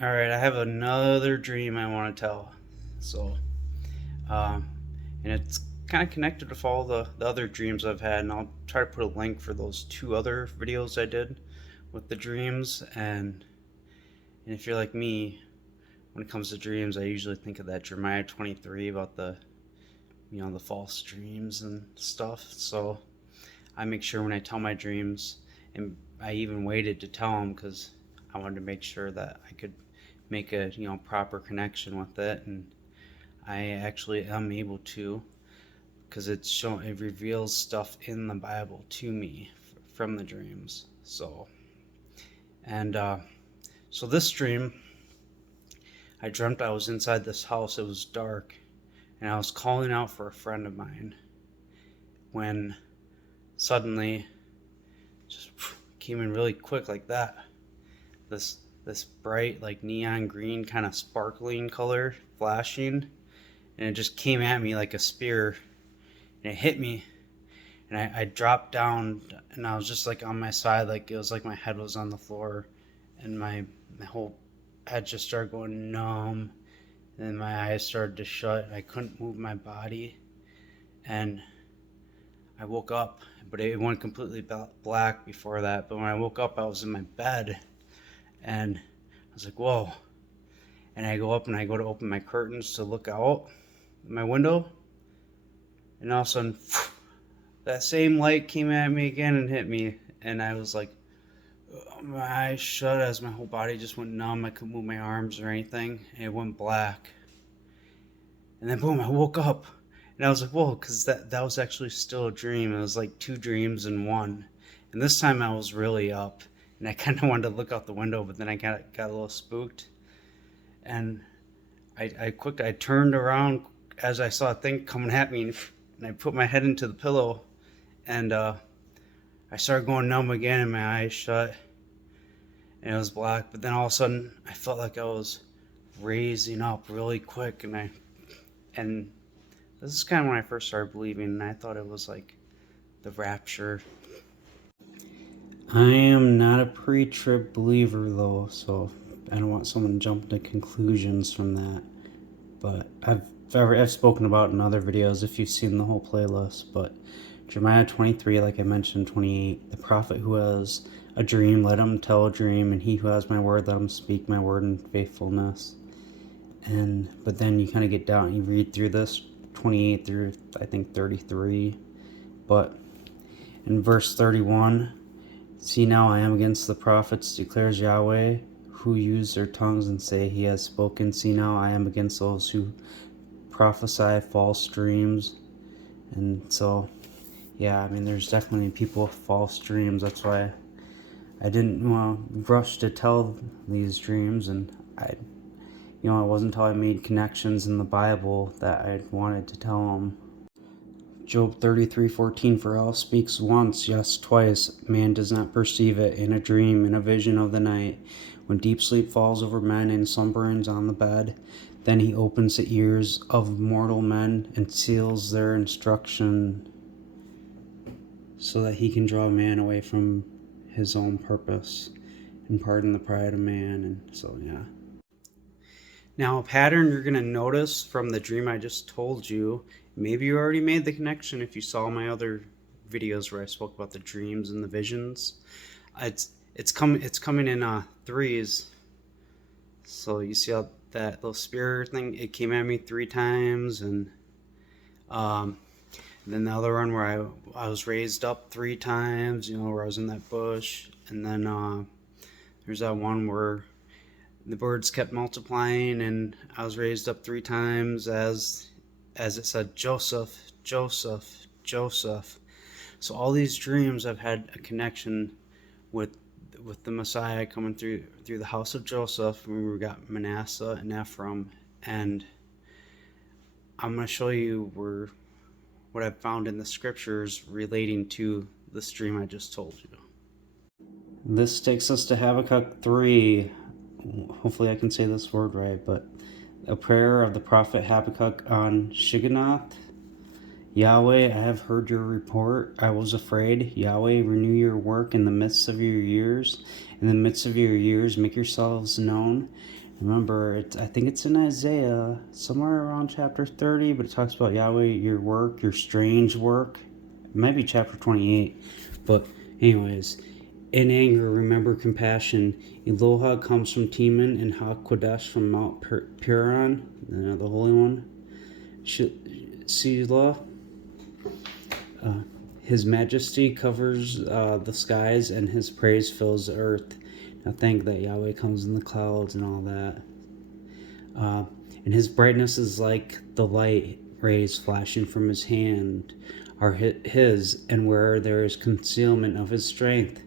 All right, I have another dream I want to tell. So, um, and it's kind of connected with all the other dreams I've had, and I'll try to put a link for those two other videos I did with the dreams. And if you're like me, when it comes to dreams, I usually think of that Jeremiah 23 about the false dreams and stuff. So I make sure when I tell my dreams, and I even waited to tell them because I wanted to make sure that I could make a proper connection with it, and I actually am able to because it reveals stuff in the Bible to me from the dreams. So this dream, I dreamt I was inside this house. It was dark, and I was calling out for a friend of mine when suddenly just came in really quick like that. This bright like neon green kind of sparkling color flashing, and it just came at me like a spear, and it hit me, and I dropped down, and I was just like on my side, like it was like my head was on the floor, and my whole head just started going numb, and then my eyes started to shut, and I couldn't move my body, and I woke up, but it went completely black before that. But when I woke up, I was in my bed, and I was like, whoa. And I go up and I go to open my curtains to look out my window, and all of a sudden, that same light came at me again and hit me, and I was like, my eyes shut as my whole body just went numb. I couldn't move my arms or anything, and it went black. And then boom, I woke up, and I was like, whoa, because that was actually still a dream. It was like two dreams in one, and this time I was really up, and I kind of wanted to look out the window, but then I got a little spooked, and I turned around as I saw a thing coming at me, and I put my head into the pillow, and I started going numb again, and my eyes shut, and it was black. But then all of a sudden, I felt like I was raising up really quick, and this is kind of when I first started believing, and I thought it was like the rapture. I am not a pre-trib believer though, so I don't want someone to jump to conclusions from that. But I've spoken about in other videos if you've seen the whole playlist. But Jeremiah 23, like I mentioned, 28, the prophet who has a dream, let him tell a dream, and he who has my word, let him speak my word in faithfulness. But then you kind of get down, you read through this 28 through I think 33. But in verse 31, see now I am against the prophets, declares Yahweh, who use their tongues and say he has spoken. See now I am against those who prophesy false dreams. And so, yeah, I mean, there's definitely people with false dreams. That's why I didn't rush to tell these dreams, and it wasn't until I made connections in the Bible that I wanted to tell them. Job 33:14, for all speaks once, yes, twice. Man does not perceive it. In a dream, in a vision of the night, when deep sleep falls over men and slumberings on the bed, then he opens the ears of mortal men and seals their instruction, so that he can draw man away from his own purpose and pardon the pride of man. And so, yeah. Now, a pattern you're going to notice from the dream I just told you, maybe you already made the connection if you saw my other videos where I spoke about the dreams and the visions. It's coming in threes. So you see how that little spear thing, it came at me 3 times, and then the other one where I was raised up 3 times, where I was in that bush, and then there's that one where the birds kept multiplying, and I was raised up 3 times as it said, Joseph, Joseph, Joseph. So all these dreams I've had a connection with the Messiah coming through the house of Joseph. We got Manasseh and Ephraim, and I'm going to show you what I've found in the scriptures relating to this dream I just told you. This takes us to Habakkuk 3. Hopefully I can say this word right, but a prayer of the prophet Habakkuk on Shigionoth. Yahweh, I have heard your report. I was afraid. Yahweh, renew your work in the midst of your years. In the midst of your years, make yourselves known. Remember, I think it's in Isaiah, somewhere around chapter 30, but it talks about Yahweh, your work, your strange work. It might be chapter 28. But anyways, in anger, remember compassion. Eloha comes from Teman and HaKodesh from Mount Puron, the Holy One. Selah. His majesty covers the skies and his praise fills the earth. Now think that Yahweh comes in the clouds and all that. And his brightness is like the light rays flashing from his hand are his, and where there is concealment of his strength,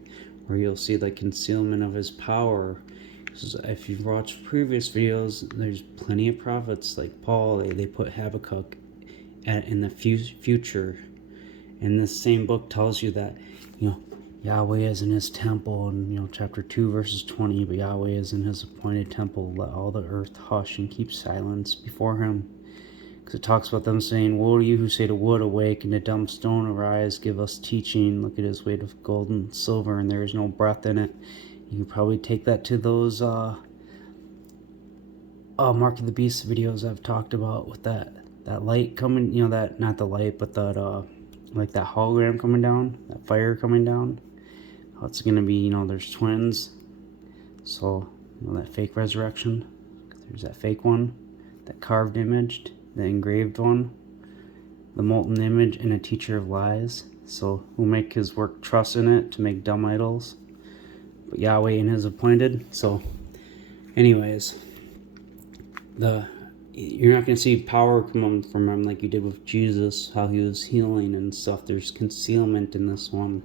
where you'll see the concealment of his power. So if you've watched previous videos, there's plenty of prophets like Paul, they put Habakkuk in the future. And this same book tells you that, Yahweh is in his temple, and chapter 2 verses 20, but Yahweh is in his appointed temple. Let all the earth hush and keep silence before him. Because it talks about them saying, woe to you who say to wood, awake, and to dumb stone, arise, give us teaching. Look at his weight of gold and silver, and there is no breath in it. You can probably take that to those Mark of the Beast videos I've talked about with that light coming, that, not the light, but that like that hologram coming down, that fire coming down. How it's gonna be, there's twins. So, that fake resurrection. There's that fake one, that carved image, the engraved one, the molten image, and a teacher of lies. So, who make his work trust in it to make dumb idols. But Yahweh and his appointed. So, anyways, you're not going to see power come from him like you did with Jesus, how he was healing and stuff. There's concealment in this one.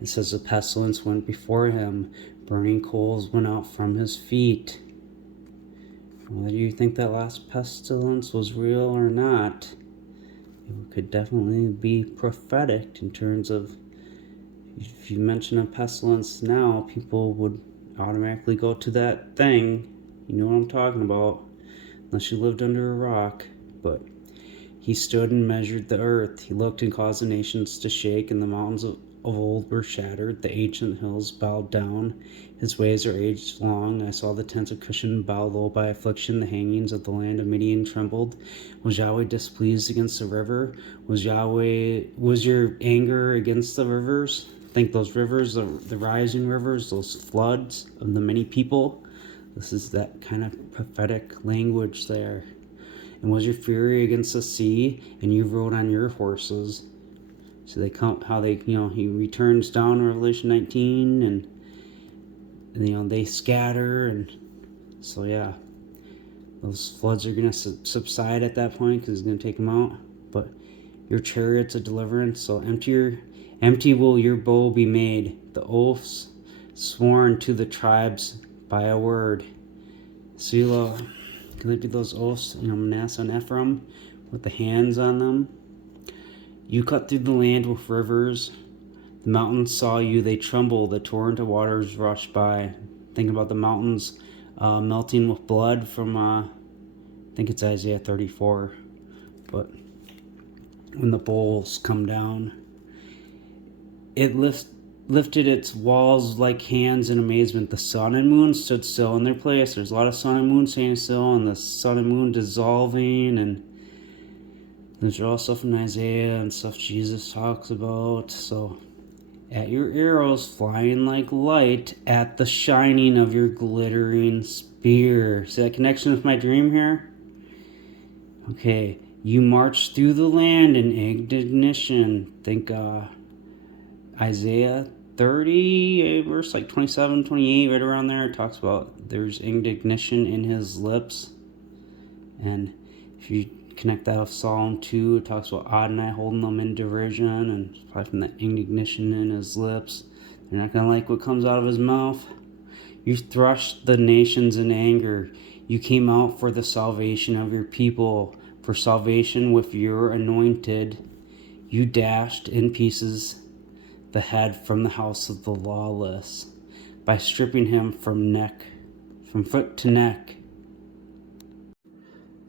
It says the pestilence went before him, burning coals went out from his feet. Whether you think that last pestilence was real or not, it could definitely be prophetic in terms of, if you mention a pestilence now, people would automatically go to that thing. You know what I'm talking about. Unless you lived under a rock. But he stood and measured the earth. He looked and caused the nations to shake, and the mountains of old were shattered. The ancient hills bowed down. His ways are aged long. I saw the tents of Cushan bow low by affliction. The hangings of the land of Midian trembled. Was Yahweh displeased against the river? Was your anger against the rivers? Think those rivers, the rising rivers, those floods of the many people. This is that kind of prophetic language there. And was your fury against the sea, and you rode on your horses. So they count how he returns down Revelation 19, and they scatter, and so yeah, those floods are going to subside at that point because he's going to take them out. But your chariots of deliverance, so empty will your bow be made. The oaths sworn to the tribes by a word. Selah. Can they do those oaths, Manasseh and Ephraim, with the hands on them? You cut through the land with rivers. The mountains saw you, they tremble. The torrent of waters rushed by. Think about the mountains melting with blood from, I think it's Isaiah 34. But when the bowls come down, it lifted its walls like hands in amazement. The sun and moon stood still in their place. There's a lot of sun and moon staying still, and the sun and moon dissolving, and there's all stuff in Isaiah and stuff Jesus talks about. So, at your arrows flying like light, at the shining of your glittering spear. See that connection with my dream here? Okay, you march through the land in ignition. Think Isaiah 30, verse like 27, 28, right around there. It talks about there's indignation in his lips. And if you connect that with Psalm 2, it talks about Adonai holding them in derision, and probably from that indignation in his lips. They're not going to like what comes out of his mouth. You thrust the nations in anger. You came out for the salvation of your people, for salvation with your anointed. You dashed in pieces the head from the house of the lawless by stripping him from foot to neck.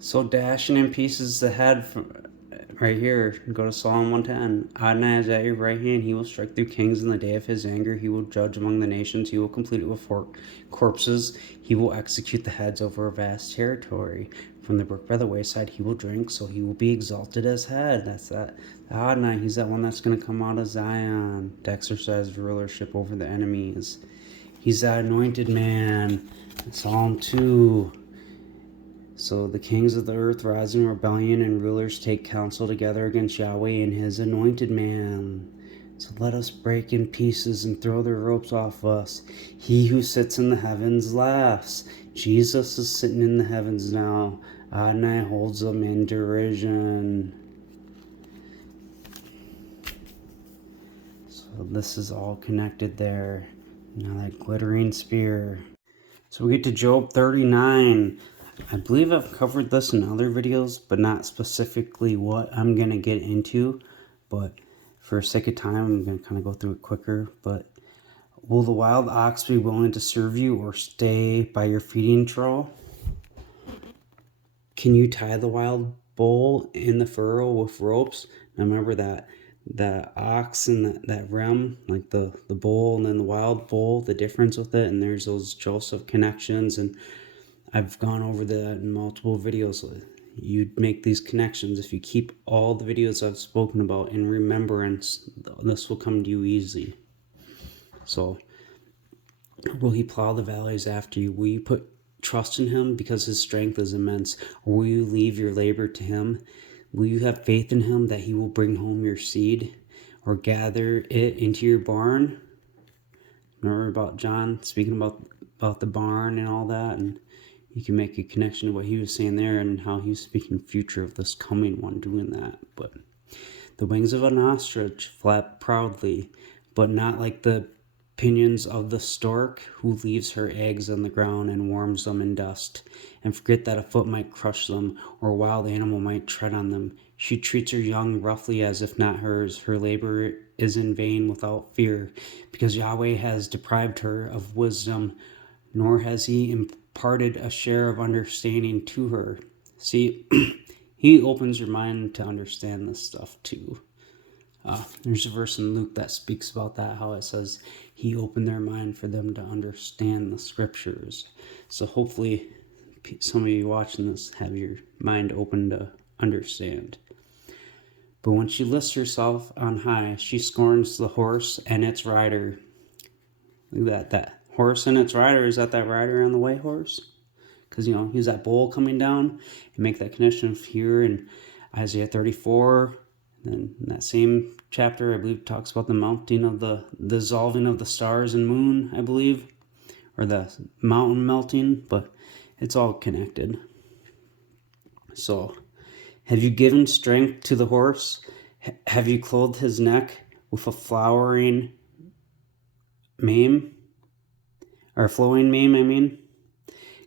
So dashing in pieces the head right here, go to Psalm 110. Adonai is at your right hand. He will strike through kings in the day of his anger. He will judge among the nations. He will complete it with corpses. He will execute the heads over a vast territory. From the brook by the wayside he will drink, so he will be exalted as head. That's that. Adonai, he's that one that's going to come out of Zion to exercise rulership over the enemies. He's that anointed man. Psalm 2. So the kings of the earth rise in rebellion, and rulers take counsel together against Yahweh and his anointed man. So let us break in pieces and throw their ropes off us. He who sits in the heavens laughs. Jesus is sitting in the heavens now. Adonai holds them in derision. So this is all connected there. Now that glittering spear. So we get to Job 39. I believe I've covered this in other videos, but not specifically what I'm going to get into. But for sake of time, I'm going to kind of go through it quicker. But will the wild ox be willing to serve you or stay by your feeding trough? Can you tie the wild bull in the furrow with ropes? Now remember that ox and that ram, like the bull and then the wild bull, the difference with it. And there's those Joseph connections, and I've gone over that in multiple videos. You'd make these connections. If you keep all the videos I've spoken about in remembrance, this will come to you easy. So, will he plow the valleys after you? Will you put trust in him because his strength is immense? Or will you leave your labor to him? Will you have faith in him that he will bring home your seed or gather it into your barn? Remember about John speaking about the barn and all that, and you can make a connection to what he was saying there and how he was speaking future of this coming one doing that. But the wings of an ostrich flap proudly, but not like the pinions of the stork who leaves her eggs on the ground and warms them in dust, and forget that a foot might crush them or a wild animal might tread on them. She treats her young roughly as if not hers. Her labor is in vain without fear, because Yahweh has deprived her of wisdom, nor has he imparted a share of understanding to her. See, he opens your mind to understand this stuff too. There's a verse in Luke that speaks about that, how it says he opened their mind for them to understand the scriptures. So hopefully some of you watching this have your mind open to understand. But when she lifts herself on high, she scorns the horse and its rider. Look at that horse and its rider. Is that rider on the white horse? Because, he's that bull coming down. And make that connection here in Isaiah 34. Then in that same chapter, I believe, talks about the melting of the dissolving of the stars and moon, I believe. Or the mountain melting. But it's all connected. So, have you given strength to the horse? Have you clothed his neck with a flowing mane? Or flowing mane, I mean.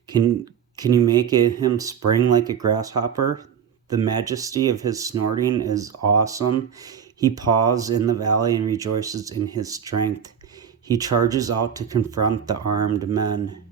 Can you make him spring like a grasshopper? The majesty of his snorting is awesome. He paws in the valley and rejoices in his strength. He charges out to confront the armed men.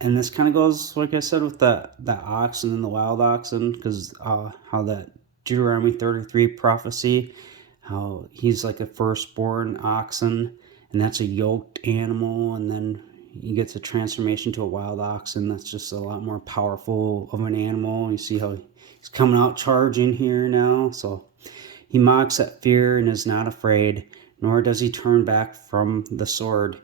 And this kind of goes, like I said, with that oxen and the wild oxen, because how that Deuteronomy 33 prophecy, how he's like a firstborn oxen, and that's a yoked animal, and then he gets a transformation to a wild oxen that's just a lot more powerful of an animal. You see how he's coming out charging here now. So he mocks at fear and is not afraid, nor does he turn back from the sword.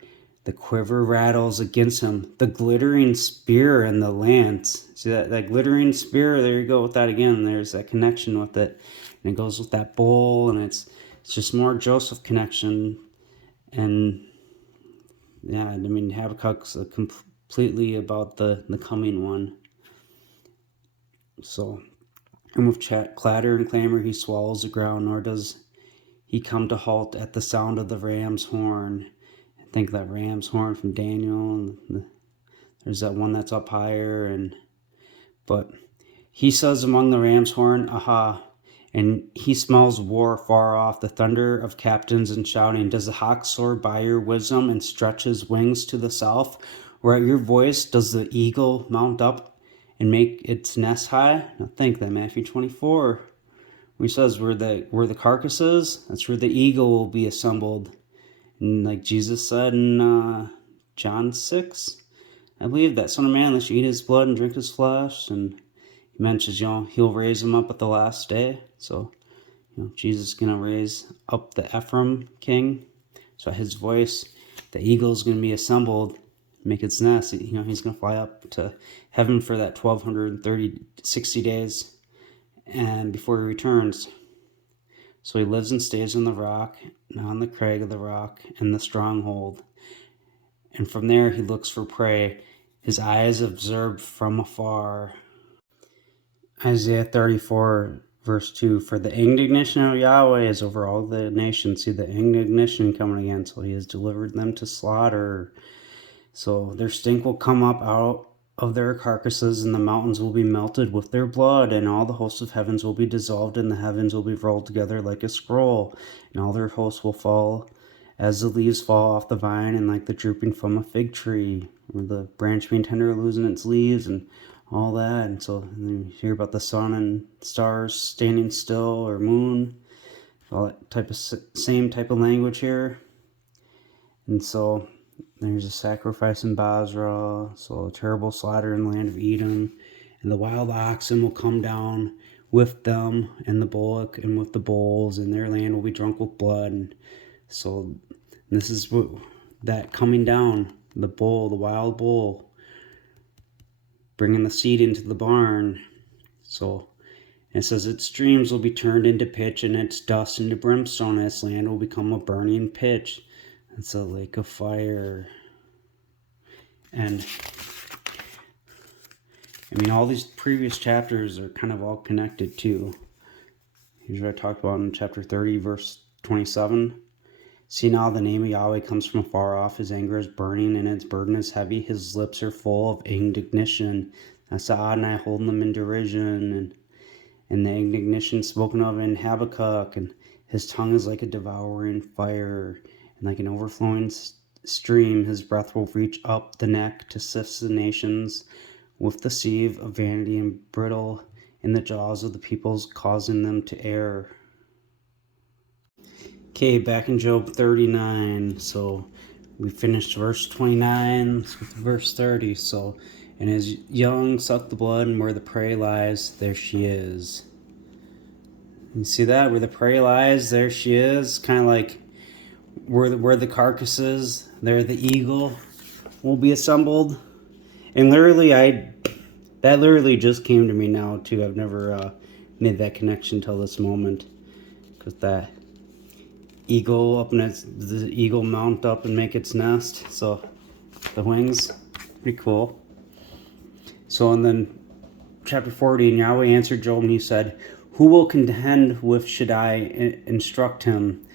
The quiver rattles against him, the glittering spear and the lance. See that glittering spear? There you go with that again. There's that connection with it. And it goes with that bull, and it's just more Joseph connection. And yeah, I mean, Habakkuk's completely about the coming one. So, and with clatter and clamor, he swallows the ground, nor does he come to halt at the sound of the ram's horn. I think that ram's horn from Daniel, and there's that one that's up higher, but he says among the ram's horn, aha, and he smells war far off, the thunder of captains and shouting. Does the hawk soar by your wisdom and stretch his wings to the south? Or at your voice does the eagle mount up and make its nest high? Now think that, Matthew 24. Where he says where the carcass is, that's where the eagle will be assembled. And like Jesus said in John 6, I believe, that Son of Man, let's eat his blood and drink his flesh. And he mentions, he'll raise him up at the last day. So, Jesus is going to raise up the Ephraim king. So at his voice, the eagle is going to be assembled, make its nest. He's going to fly up to heaven for that 60 days, and before he returns. So he lives and stays on the rock, and on the crag of the rock, and the stronghold. And from there he looks for prey. His eyes observe from afar. Isaiah 34, verse 2, for the indignation of Yahweh is over all the nations. See the indignation coming again. So he has delivered them to slaughter. So their stink will come up out of their carcasses, and the mountains will be melted with their blood, and all the hosts of heavens will be dissolved, and the heavens will be rolled together like a scroll, and all their hosts will fall as the leaves fall off the vine, and like the drooping from a fig tree, or the branch being tender losing its leaves, and all that. And so you hear about the sun and stars standing still, or moon, all that same type of language here. And so there's a sacrifice in Basra, so a terrible slaughter in the land of Edom, and the wild oxen will come down with them, and the bullock, and with the bulls, and their land will be drunk with blood. And so this is what that coming down, the bull, the wild bull, bringing the seed into the barn. So it says its streams will be turned into pitch, and its dust into brimstone, and its land will become a burning pitch. It's a lake of fire. And all these previous chapters are kind of all connected too. Here's what I talked about in chapter 30, verse 27. See now, the name of Yahweh comes from afar off. His anger is burning, and its burden is heavy. His lips are full of indignation. That's the Adonai holding them in derision. And the indignation spoken of in Habakkuk. And his tongue is like a devouring fire, and like an overflowing stream. His breath will reach up the neck to sift the nations with the sieve of vanity, and brittle in the jaws of the peoples, causing them to err. Okay, back in Job 39. So we finished verse 29. Let's get to verse 30. So, and as young suck the blood, and where the prey lies, there she is. You see that? Where the prey lies, there she is. Kind of like where the carcass is, there the eagle will be assembled. And literally, that literally just came to me now too. I've never made that connection till this moment, because that eagle up, and the eagle mount up and make its nest. So the wings, pretty cool. So and then chapter 40, and Yahweh answered Job, and he said, who will contend with Shaddai, instruct him?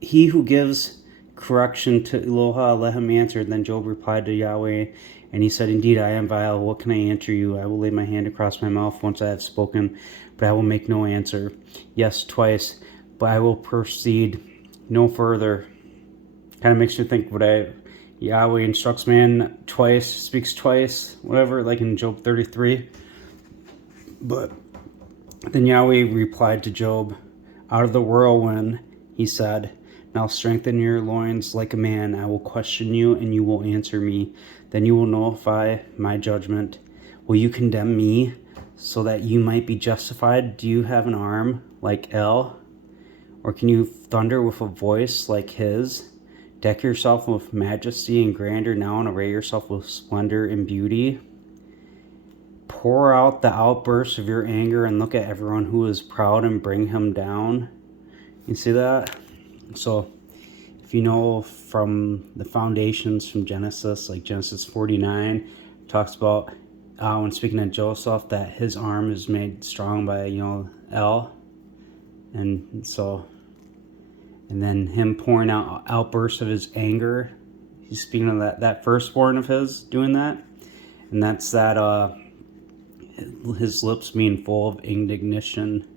He who gives correction to Eloha, let him answer. Then Job replied to Yahweh, and he said, indeed, I am vile. What can I answer you? I will lay my hand across my mouth once I have spoken, but I will make no answer. Yes, twice, but I will proceed no further. Kind of makes you think, Yahweh instructs man twice, speaks twice, whatever, like in Job 33. But then Yahweh replied to Job, out of the whirlwind, he said, now strengthen your loins like a man. I will question you, and you will answer me. Then you will nullify my judgment. Will you condemn me so that you might be justified? Do you have an arm like El? Or can you thunder with a voice like his? Deck yourself with majesty and grandeur now, and array yourself with splendor and beauty. Pour out the outbursts of your anger, and look at everyone who is proud, and bring him down. You see that? So if you know from the foundations from Genesis, like Genesis 49, talks about when speaking of Joseph, that his arm is made strong by El, and then him pouring out outbursts of his anger. He's speaking of that firstborn of his doing that, and that's that his lips being full of indignation.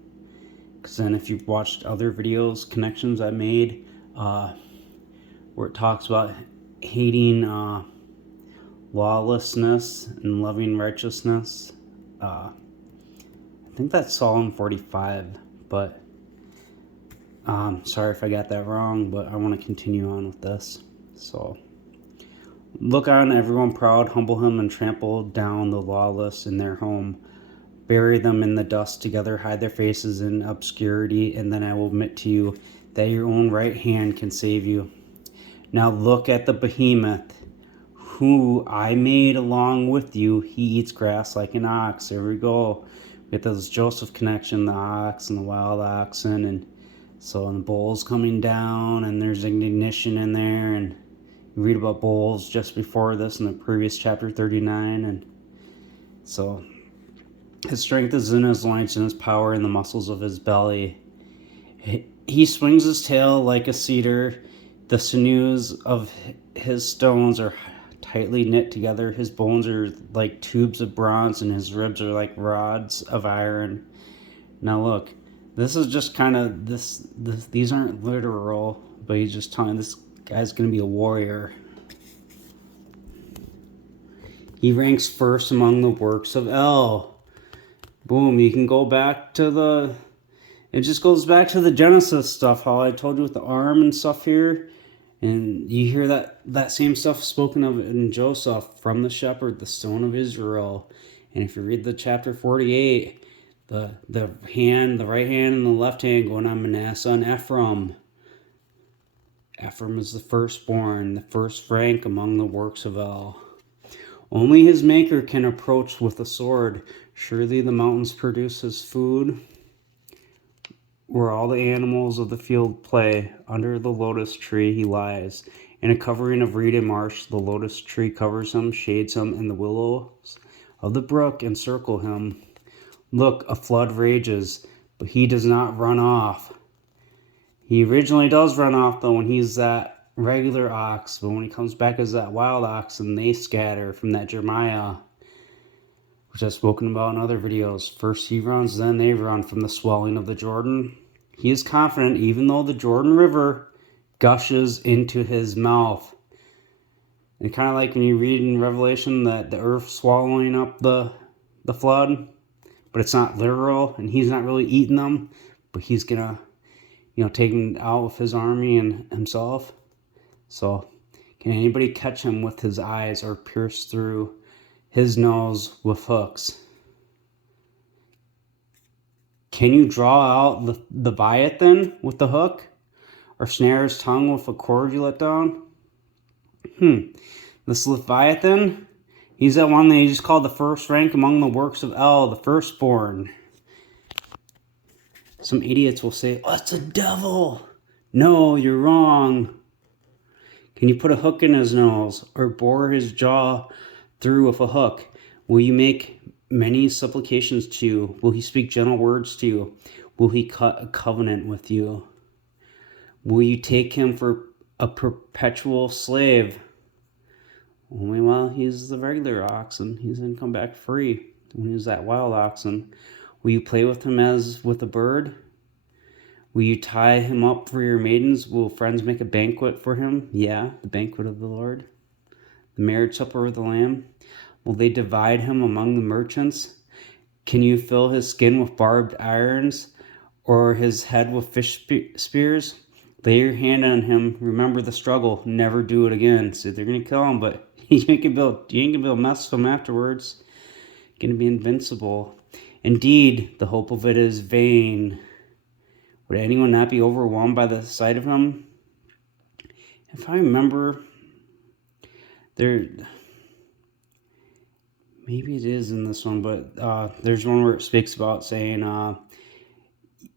Because then if you've watched other videos, connections I made, where it talks about hating lawlessness and loving righteousness, I think that's Psalm 45. But sorry if I got that wrong, but I want to continue on with this. So, look on everyone proud, humble him, and trample down the lawless in their home. Bury them in the dust together, hide their faces in obscurity, and then I will admit to you that your own right hand can save you. Now look at the behemoth, who I made along with you. He eats grass like an ox. There we go. With this Joseph connection, the ox and the wild oxen, and so the bull's coming down, and there's ignition in there, and you read about bulls just before this in the previous chapter 39, and so his strength is in his loins and his power in the muscles of his belly. He swings his tail like a cedar. The sinews of his stones are tightly knit together. His bones are like tubes of bronze, and his ribs are like rods of iron. Now look, this is just kind of these aren't literal, but he's just telling this guy's going to be a warrior. He ranks first among the works of El. Boom, you can go back to it just goes back to the Genesis stuff, how I told you with the arm and stuff here. And you hear that same stuff spoken of in Joseph, from the shepherd, the stone of Israel. And if you read the chapter 48, the right hand and the left hand going on Manasseh and Ephraim. Ephraim is the firstborn, the first rank among the works of El. Only his maker can approach with a sword. Surely the mountains produce his food, where all the animals of the field play. Under the lotus tree he lies. In a covering of reed and marsh, the lotus tree covers him, shades him, and the willows of the brook encircle him. Look, a flood rages, but he does not run off. He originally does run off, though, when he's that regular ox, but when he comes back as that wild ox, and they scatter from that Jeremiah, which I've spoken about in other videos. First he runs, then they run from the swelling of the Jordan. He is confident, even though the Jordan River gushes into his mouth. And kind of like when you read in Revelation that the earth swallowing up the flood, but it's not literal, and he's not really eating them, but he's gonna, take them out with his army and himself. So, can anybody catch him with his eyes, or pierce through his nose with hooks? Can you draw out the Leviathan with the hook, or snare his tongue with a cord you let down? This Leviathan, he's that one that he just called the first rank among the works of El, the firstborn. Some idiots will say, "Oh, it's a devil." No, you're wrong. Can you put a hook in his nose, or bore his jaw through with a hook? Will you make many supplications to you? Will he speak gentle words to you? Will he cut a covenant with you? Will you take him for a perpetual slave? Only while he's the regular oxen. He's going to come back free when he's that wild oxen. Will you play with him as with a bird? Will you tie him up for your maidens? Will friends make a banquet for him? Yeah, the banquet of the Lord. The marriage supper of the Lamb. Will they divide him among the merchants? Can you fill his skin with barbed irons, or his head with fish spears? Lay your hand on him. Remember the struggle. Never do it again. So they're going to kill him, but you ain't going to be able to mess with him afterwards. You're going to be invincible. Indeed, the hope of it is vain. Would anyone not be overwhelmed by the sight of him? If I remember, maybe it is in this one, but there's one where it speaks about saying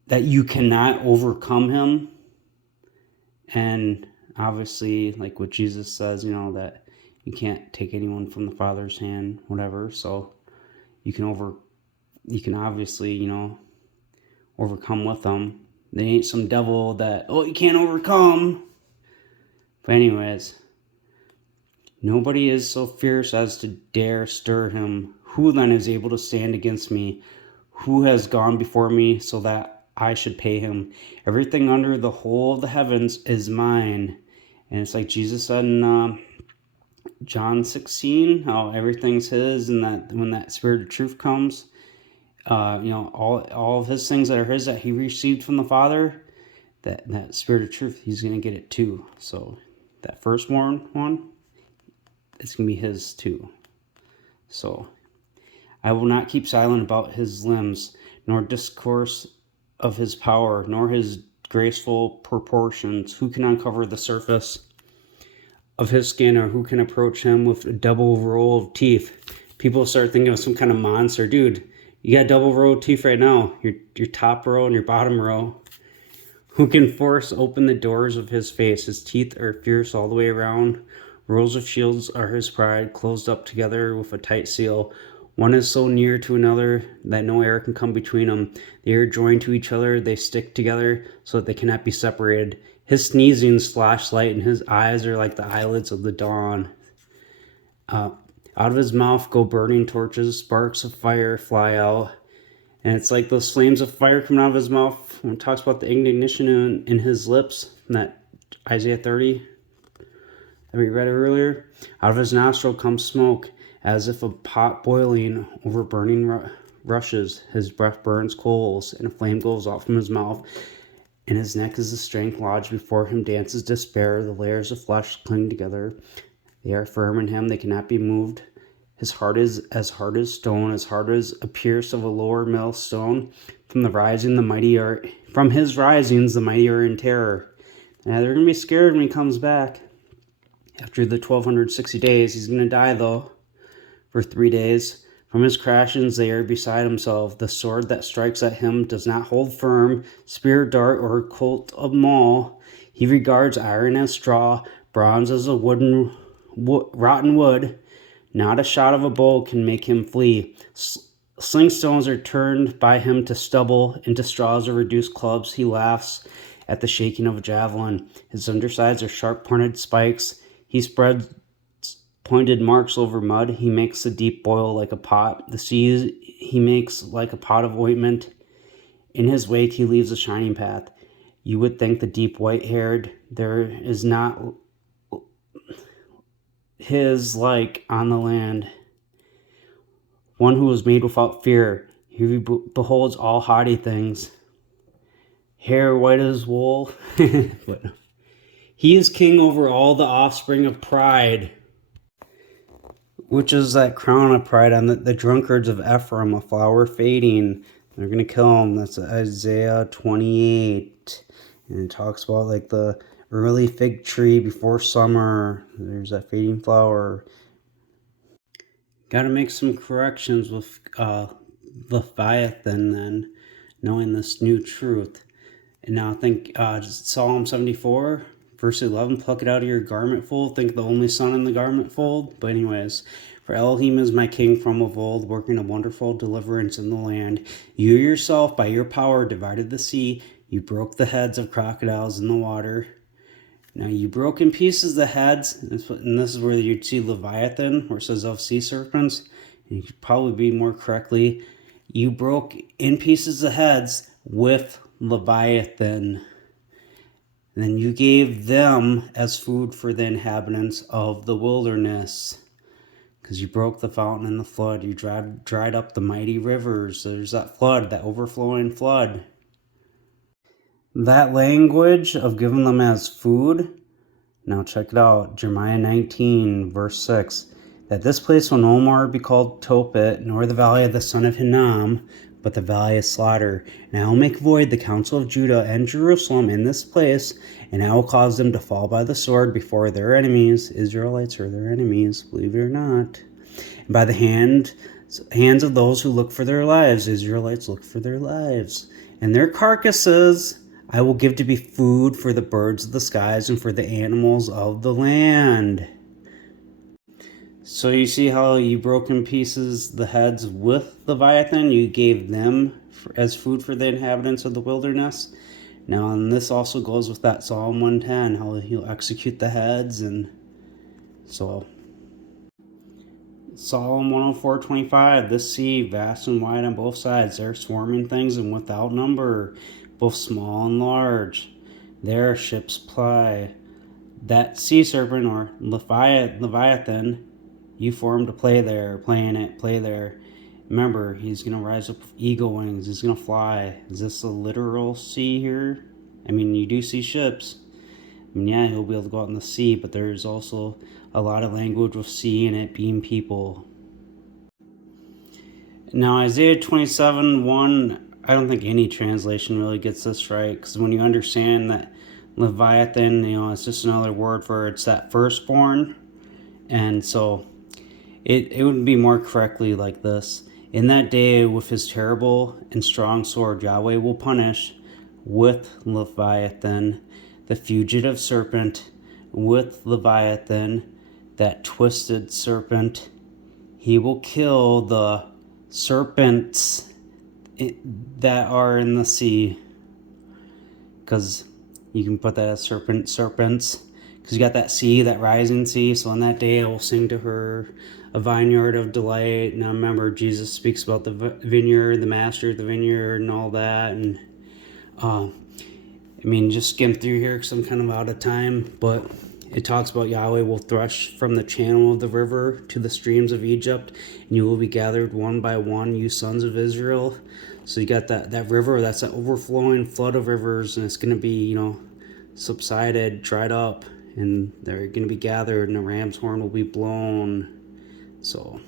that you cannot overcome him. And obviously, like what Jesus says, that you can't take anyone from the Father's hand, whatever. So you can obviously, overcome with them. They ain't some devil that, you can't overcome. But anyways, nobody is so fierce as to dare stir him. Who then is able to stand against me? Who has gone before me so that I should pay him? Everything under the whole of the heavens is mine. And it's like Jesus said in John 16, how everything's his, and that when that Spirit of truth comes, All of his things that are his that he received from the Father, that Spirit of truth, he's going to get it too. So that firstborn one, it's going to be his too. So I will not keep silent about his limbs, nor discourse of his power, nor his graceful proportions. Who can uncover the surface of his skin, or who can approach him with a double row of teeth? People start thinking of some kind of monster. Dude, you got double row of teeth right now. Your top row and your bottom row. Who can force open the doors of his face? His teeth are fierce all the way around. Rows of shields are his pride, closed up together with a tight seal. One is so near to another that no air can come between them. They are joined to each other. They stick together so that they cannot be separated. His sneezing flash light, and his eyes are like the eyelids of the dawn. Out of his mouth go burning torches. Sparks of fire fly out. And it's like those flames of fire coming out of his mouth when it talks about the ignition in his lips, in that Isaiah 30 that we read earlier. Out of his nostril comes smoke, as if a pot boiling over burning rushes. His breath burns coals, and a flame goes out from his mouth. In his neck is the strength lodged before him dances despair. The layers of flesh cling together. They are firm in him, they cannot be moved. His heart is as hard as stone, as hard as a pierce of a lower millstone. From his risings, the mighty are in terror. Now they're going to be scared when he comes back. After the 1260 days, he's going to die though, for 3 days. From his crashings, they are beside himself. The sword that strikes at him does not hold firm, spear, dart, or colt of maul. He regards iron as straw, bronze as a rotten wood. Not a shot of a bow can make him flee. Sling stones are turned by him to stubble, into straws or reduced clubs. He laughs at the shaking of a javelin. His undersides are sharp-pointed spikes. He spreads pointed marks over mud. He makes the deep boil like a pot. The seas he makes like a pot of ointment. In his wake he leaves a shining path. You would think the deep white-haired, there is not his like on the land. One who was made without fear. He beholds all haughty things. Hair white as wool. But he is king over all the offspring of pride, which is that crown of pride on the drunkards of Ephraim, a flower fading. They're going to kill him. That's Isaiah 28. And it talks about like the early fig tree before summer. There's that fading flower. Got to make some corrections with Leviathan then, knowing this new truth. And now think Psalm 74, verse 11, pluck it out of your garment fold. Think the only son in the garment fold. But anyways, for Elohim is my king from of old, working a wonderful deliverance in the land. You yourself, by your power, divided the sea. You broke the heads of crocodiles in the water. Now you broke in pieces the heads, and this is where you'd see Leviathan, where it says of sea serpents. And you could probably be more correctly, you broke in pieces the heads with Leviathan. And then you gave them as food for the inhabitants of the wilderness. Because you broke the fountain in the flood. You dried up the mighty rivers. There's that flood, that overflowing flood. That language of giving them as food. Now check it out. Jeremiah 19, verse 6. That this place will no more be called Tophet, nor the valley of the son of Hinnom, but the valley of slaughter. And I will make void the counsel of Judah and Jerusalem in this place, and I will cause them to fall by the sword before their enemies. Israelites are their enemies, believe it or not. And by the hands of those who look for their lives. Israelites look for their lives. And their carcasses I will give to be food for the birds of the skies and for the animals of the land. So you see how you broke in pieces the heads with Leviathan? You gave them as food for the inhabitants of the wilderness. Now, and this also goes with that Psalm 110, how he'll execute the heads. And so Psalm 104:25, this sea, vast and wide on both sides, there are swarming things and without number, both small and large. There ships ply. That sea serpent, or Leviathan, you formed to play there, play in it, play there. Remember, he's going to rise up with eagle wings. He's going to fly. Is this a literal sea here? I mean, you do see ships. I mean, yeah, he'll be able to go out in the sea, but there's also a lot of language with sea in it being people. Now, Isaiah 27:1, I don't think any translation really gets this right, because when you understand that Leviathan, it's just another word for it's that firstborn, and so it would be more correctly like this. In that day, with his terrible and strong sword, Yahweh will punish with Leviathan, the fugitive serpent, with Leviathan, that twisted serpent. He will kill the serpents that are in the sea. Because you can put that as serpents. Because you got that sea, that rising sea. So on that day I will sing to her a vineyard of delight. Now remember, Jesus speaks about the vineyard, the master of the vineyard, and all that. And just skim through here because I'm kind of out of time. But it talks about Yahweh will thresh from the channel of the river to the streams of Egypt, and you will be gathered one by one, you sons of Israel. So you got that river, that's an overflowing flood of rivers, and it's going to be, subsided, dried up, and they're going to be gathered, and a ram's horn will be blown. So